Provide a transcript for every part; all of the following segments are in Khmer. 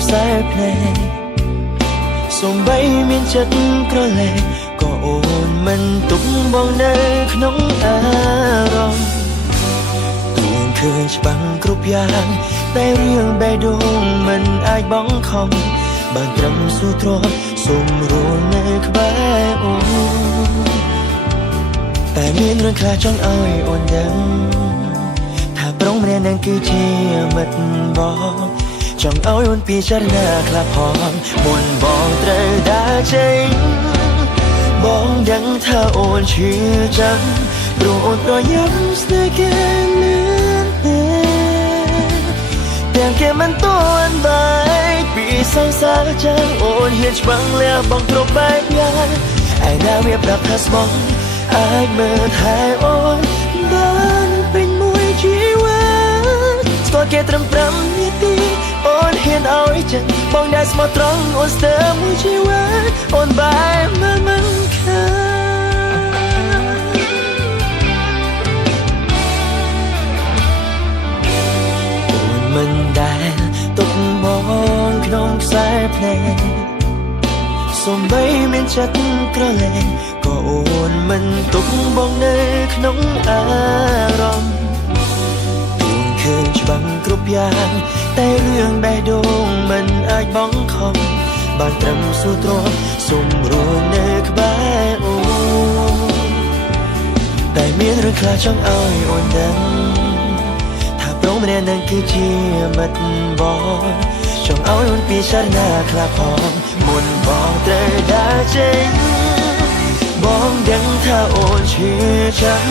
ខ្សែភ្នែកសូម្បីមានចិត្តក្រឡេកក៏អូនមិនទុកបងនៅក្នុងអារម្មណ៍ទួងឃើញច្បាំងគ្រប់យ៉ាងតែរឿងបេះដូងមិនអាចបងខំបានត្រឹមស៊ូទ្រាំសូមរួមនៅក្បែរអូនតែមានរឿងខ្លះចង់ឲ្យអូនដឹងថាប្រុងម្នាក់នឹងគឺជាមិត្តបងចង់ឲ្យអូនពិចារណាខ្លះផងមុនបងត្រូវដើរចេញបងដឹងថាអូនឈឺចាំព្រោះអូនប្រយ័ត្នស្នេហ៍គេលឿនពេកទាំងគេមិនទាន់បែកពីសង្សារចាំអូនហ៊ានច្បាំងលះបងគ្រប់បែបយ៉ាងឯណាវាប្រាប់ថាស្មោះអាចមើលថែអូនបានពេញមួយជីវិតស្គាល់គេត្រឹម5នាទីអូនហ៊ានឲ្យចិត្តបងដែលស្មោះត្រង់អូនស្ទើរមួយជីវិតអូនបែរមកមិនខាអូនមិនដែលទុកបងក្នុងខ្សែភ្នែកសូម្បីមានចិត្តក្រឡេកក៏អូនមិនទុកបងនៅក្នុងអារម្មណ៍ទួងឃើញច្បាំងគ្រប់យ៉ាងតែរឿងបេះដូងមិនអាចបងខំបានត្រឹមស៊ូទ្រាំសូមរួមនៅក្បែរអូនតែមានរឿងខ្លះចង់ឲ្យអូនដឹងថាប្រុងម្នាក់នឹងគឺជាមិត្តបងចង់ឲ្យអូនពិចារណាខ្លះផងមុនបងត្រូវដើរចេញបងដឹងថាអូនឈឺចាំ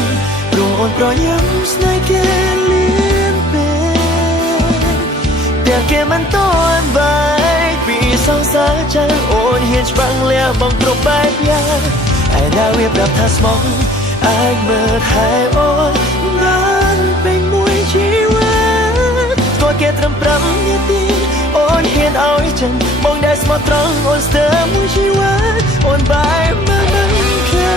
ព្រោះអូនប្រយ័ត្នស្នេហ៍គេលឿនពេកទាំងគេមិនទាន់បែកពីសង្សារចាំអូនហ៊ានច្បាំងលះបងគ្រប់បែបយ៉ាងឯណាវាប្រាប់ថាស្មោះអាចមើលថែអូនបានពេញមួយជីវិតក៏គេត្រឹម5នាទីអូនហ៊ានឲ្យចឹងបងដែលស្មោះត្រង់អូនស្ទើរមួយជីវិតអូនបែរមកមិនខា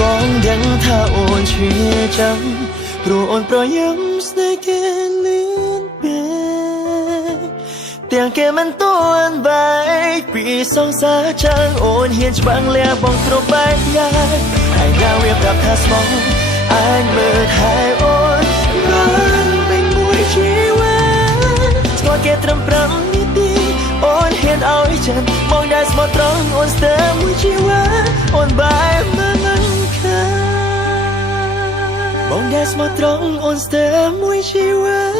បងដឹងថាអូនឈឺចាំព្រោះអូនប្រយ័ត្នស្នេហ៍គេលឿនពេកទាំងគេមិនទាន់បែកពីសង្សារចាំអូនហ៊ានច្បាំងលះបងគ្រប់បែបយ៉ាងហើយណាវាប្រាប់ថាស្មោះអាចមើលថែអូនបានពេញមួយជីវិតស្គាល់គេត្រឹម5នាទីអូនហ៊ានឲ្យចិត្តបងដែលស្មោះត្រង់អូនស្ទើរមួយជីវិតអូនបែរមកមិនបងដែលស្មោះត្រង់អូនស្ទើរមួយជីវិត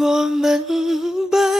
我们吧